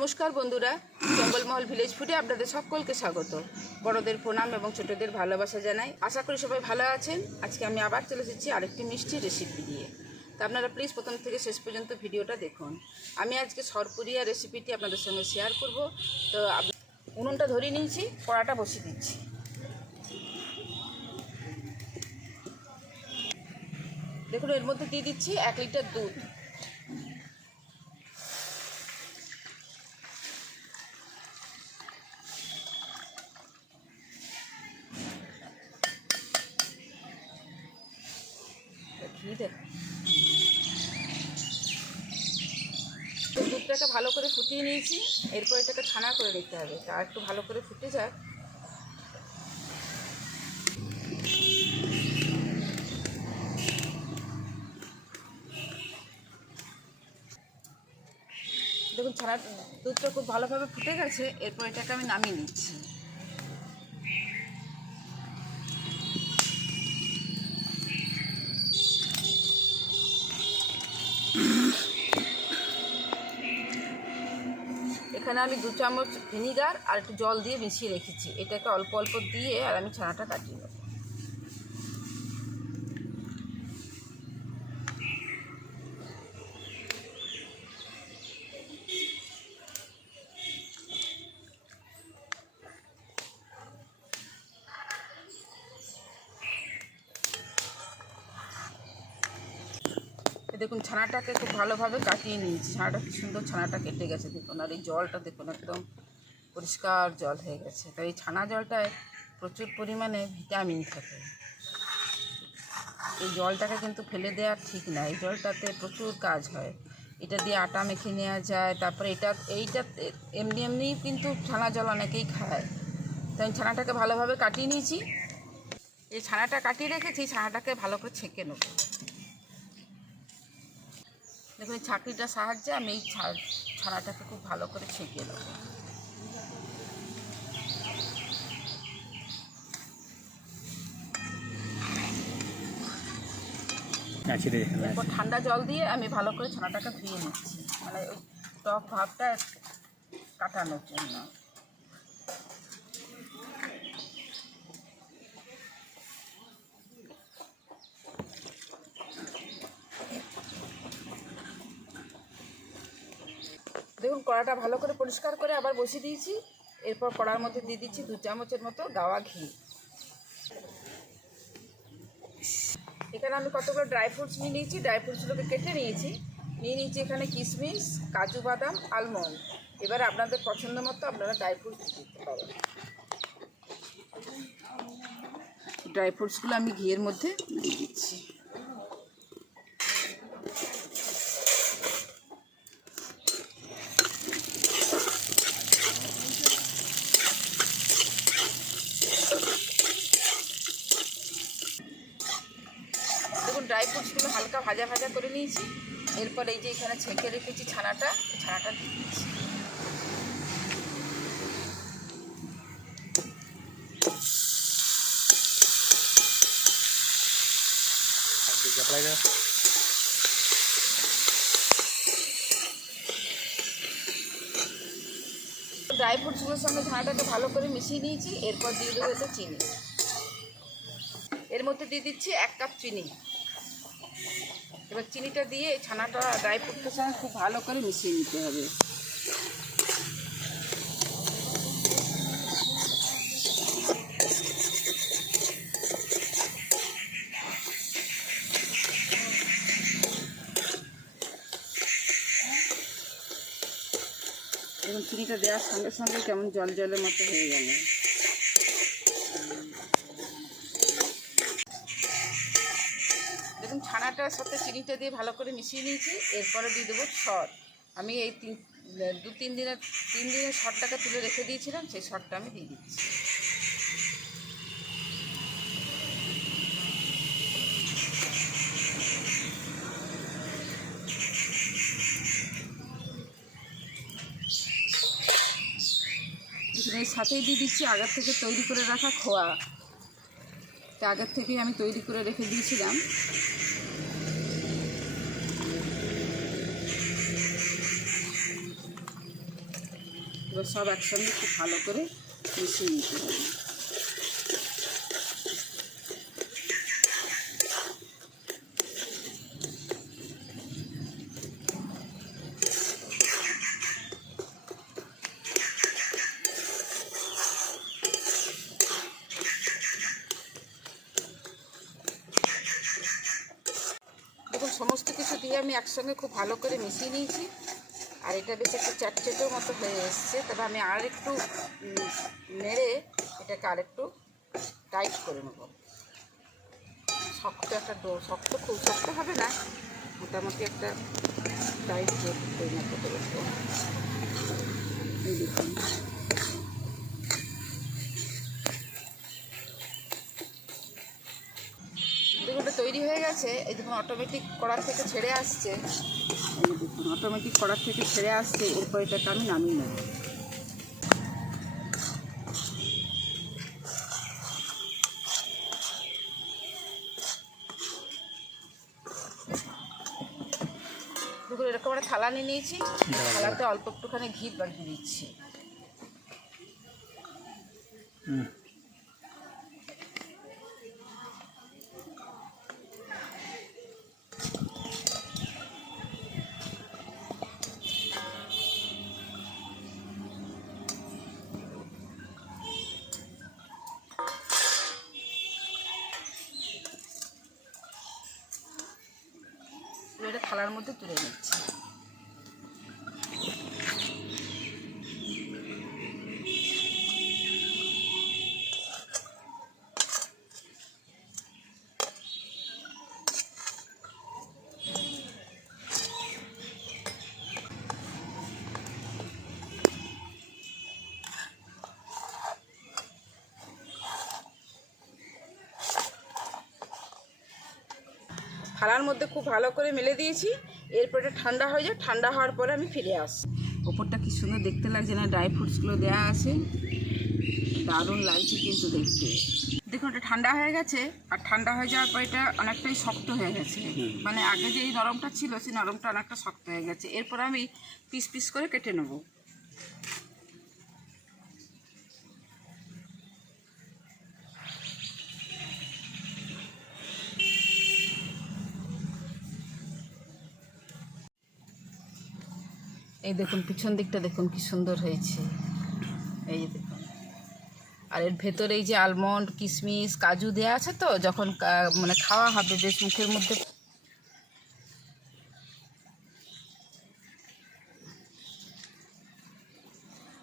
নমস্কার বন্ধুরা, জঙ্গলমহল ভিলেজ ফুডে আপনাদের সকলকে স্বাগত। বড়দের প্রণাম এবং ছোটদের ভালোবাসা জানাই। আশা করি সবাই ভালো আছেন। আজকে আমি আবার চলে এসেছি আরেকটি মিষ্টি রেসিপি দিয়ে। তা আপনারা প্লিজ প্রথম থেকে শেষ পর্যন্ত ভিডিওটা দেখুন। আমি আজকে সরপুরিয়া রেসিপিটি আপনাদের সঙ্গে শেয়ার করব। তো উনুনটা ধরিয়ে নিয়েছি, কড়াটা বসিয়ে দিচ্ছি। দেখুন, এর মধ্যে দিয়ে দিচ্ছি 1 লিটার দুধ। দুধটাকে ভালো করে ফুটিয়ে নিয়েছি, এরপর এটাকে ছানা করে নিতে হবে। তা একটু ভালো করে ফুটে যাক। দেখুন, দুধটা খুব ভালোভাবে ফুটে গেছে। এরপর এটাকে আমি নামিয়ে নিচ্ছি। এখানে আমি 2 চামচ ভিনিগার আর একটু জল দিয়ে মিশিয়ে রেখেছি। এটাকে অল্প অল্প দিয়ে আর আমি ছানাটা কাটিয়ে নেব। দেখুন, ছানাটাকে খুব ভালোভাবে কাটিয়ে নিয়েছি। ছানাটা কি সুন্দর ছানাটা কেটে গেছে দেখুন। আর এই জলটা দেখুন, একদম পরিষ্কার জল হয়ে গেছে। তাই এই ছানা জলটায় প্রচুর পরিমাণে ভিটামিন থাকে। এই জলটাকে কিন্তু ফেলে দেওয়া ঠিক না। এই জলটাতে প্রচুর কাজ হয়। এটা দিয়ে আটা মেখে নেওয়া যায়। তারপরে এইটা এমনি কিন্তু ছানা জল অনেকেই খায়। তাই আমি ছানাটাকে ভালোভাবে কাটিয়ে নিয়েছি। এই ছানাটা কাটিয়ে রেখেছি, ছানাটাকে ভালো করে ছেঁকে নেব। দেখুন, এই ছাঁকনিটার সাহায্যে আমি এই ছানাটাকে খুব ভালো করে ছেঁকে নেব। এরপর ঠান্ডা জল দিয়ে আমি ভালো করে ছানাটাকে ধুয়ে নিচ্ছি, মানে ওই টক ভাবটা কাটানোর জন্য। দেখুন, কড়াটা ভালো করে পরিষ্কার করে আবার বসিয়ে দিয়েছি। এরপর কড়ার মধ্যে দিয়ে দিচ্ছি 2 চামচের মতো গাওয়া ঘি। এখানে আমি কতগুলো ড্রাই ফ্রুটস নিয়ে নিয়েছি। ড্রাই ফ্রুটসগুলোকে কেটে নিয়েছি। এখানে কিশমিশ, কাজু বাদাম, আলমন্ড। এবার আপনাদের পছন্দ মতো আপনারা ড্রাই ফ্রুটস দিতে পারেন। ড্রাই ফ্রুটসগুলো আমি ঘিয়ের মধ্যে দিয়ে দিচ্ছি। দেখুন, ড্রাই ফ্রুটসগুলো হালকা ভাজা ভাজা করে নিয়েছি। এরপর এই যে এখানে ছেঁকে রেখেছি ছানাটা দিয়ে দিচ্ছি। ড্রাই ফ্রুটসগুলোর সঙ্গে ছানাটাকে ভালো করে মিশিয়ে নিয়েছি। এরপর দিয়ে দেবো এতে চিনি। এর মধ্যে দিয়ে দিচ্ছি 1 কাপ চিনি। এবার চিনিটা দিয়ে এই ছানাটা ড্রাই ফ্রুটের সঙ্গে খুব ভালো করে মিশিয়ে নিতে হবে। এবং চিনিটা দেওয়ার সঙ্গে সঙ্গে কেমন জল জলের মতো হয়ে গেল। দেখুন, ছানাটার সাথে চিনিটা দিয়ে ভালো করে মিশিয়ে নিয়েছি। এরপরে দিয়ে দেবো সর। আমি এই 3 দিনের সরটাকে তুলে রেখে দিয়েছিলাম, সেই সরটা আমি দিয়ে দিচ্ছি। এর সাথেই দিয়ে দিচ্ছি আগের থেকে তৈরি করে রাখা খোয়া। তা আগের থেকেই আমি তৈরি করে রেখে দিয়েছিলাম। এবার সব একসঙ্গে খুব ভালো করে মিশিয়ে নিতে হবে। দেখুন সমস্ত কিছু দিয়ে আমি একসঙ্গে খুব ভালো করে মিশিয়ে নিয়েছি। আর এটা বেশ একটু চ্যাটচেটের মতো হয়ে এসছে, তবে আমি আর একটু নেড়ে এটাকে আরেকটু টাইট করে নেব। শক্ত একটা শক্ত খুব শক্ত হবে না, মোটামুটি একটা টাইট পরিণত করে দেবো। এই দেখুন দেখুন তৈরি হয়ে গেছে। এই দেখুন অটোমেটিক কড়ার থেকে ছেড়ে আসছে। এই দেখুন অটোমেটিক কড়ার থেকে ছেড়ে আসছে। এরপর এটাকে আমি নামিয়ে নেব। দেখুন এরকম একটা থালা নিয়ে নিয়েছি, থালাতে অল্প একটুখানি ঘি বাড়িয়ে দিচ্ছি। এটা থালার মধ্যে তুলে নিচ্ছি। থালার মধ্যে খুব ভালো করে মেলে দিয়েছি। এরপর এটা ঠান্ডা হয়ে যায়, ঠান্ডা হওয়ার পরে আমি ফিরে আসি। ওপরটা কি সুন্দর দেখতে লাগছে না, ড্রাই ফ্রুটসগুলো দেওয়া আছে, দারুণ লাগছে কিন্তু দেখতে। দেখুন এটা ঠান্ডা হয়ে গেছে, আর ঠান্ডা হয়ে যাওয়ার পর এটা অনেকটাই শক্ত হয়ে গেছে, মানে আগে যে এই নরমটা ছিল সেই নরমটা অনেকটা শক্ত হয়ে গেছে। এরপর আমি পিস পিস করে কেটে নেব। এই দেখুন পিছন দিকটা দেখুন কি সুন্দর হয়েছে, এই যে দেখুন। আর এর ভেতরে এই যে আলমন্ড কিশমিশ কাজু দেওয়া আছে, তো যখন মানে খাওয়া হবে বেশ মুখের মধ্যে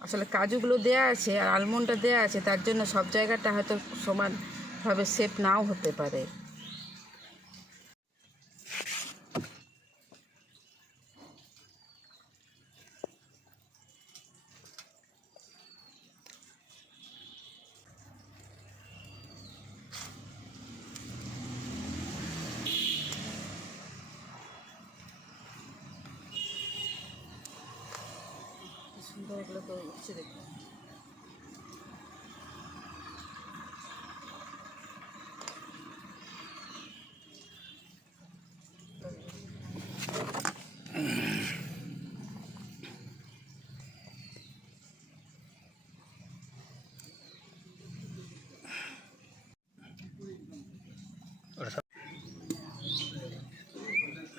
আসলে কাজুগুলো দেওয়া আছে আর আলমন্ডটা দেওয়া আছে, তার জন্য সব জায়গাটা হয়তো সমানভাবে শেপ নাও হতে পারে। সুন্দর এগুলো তো উঠছে দেখুন।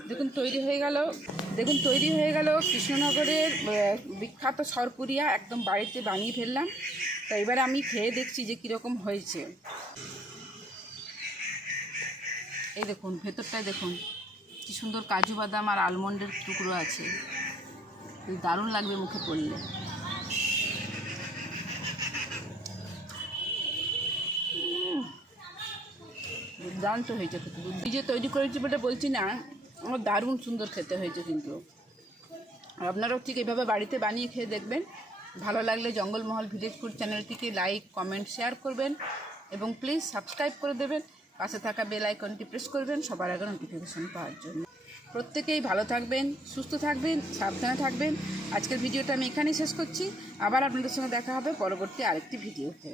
দেখুন তৈরি হয়ে গেল, কৃষ্ণনগরের বিখ্যাত সরপুরিয়া একদম বাড়িতে বানিয়ে ফেললাম। তো এবার আমি খেয়ে দেখছি যে কীরকম হয়েছে। এই দেখুন ভেতরটায় দেখুন কি সুন্দর কাজু বাদাম আর আলমন্ডের টুকরো আছে, দারুণ লাগবে মুখে পড়লে। দুর্দান্ত হয়েছে খেতে, নিজে তৈরি করেছি বলে বলছি না, আমার দারুণ সুন্দর খেতে হয়েছে। কিন্তু আপনারাও ঠিক এভাবে বাড়িতে বানিয়ে খেয়ে দেখবেন। ভালো লাগলে জঙ্গলমহল ভিলেজ ফুড চ্যানেলটিকে লাইক কমেন্ট শেয়ার করবেন এবং প্লিজ সাবস্ক্রাইব করে দেবেন। পাশে থাকা বেল আইকনটি প্রেস করবেন সবার আগে নোটিফিকেশন পাওয়ার জন্য। প্রত্যেকেই ভালো থাকবেন, সুস্থ থাকবেন, সাবধানে থাকবেন। আজকের ভিডিওটা আমি এখানেই শেষ করছি। আবার আপনাদের সঙ্গে দেখা হবে পরবর্তী আরেকটি ভিডিওতে।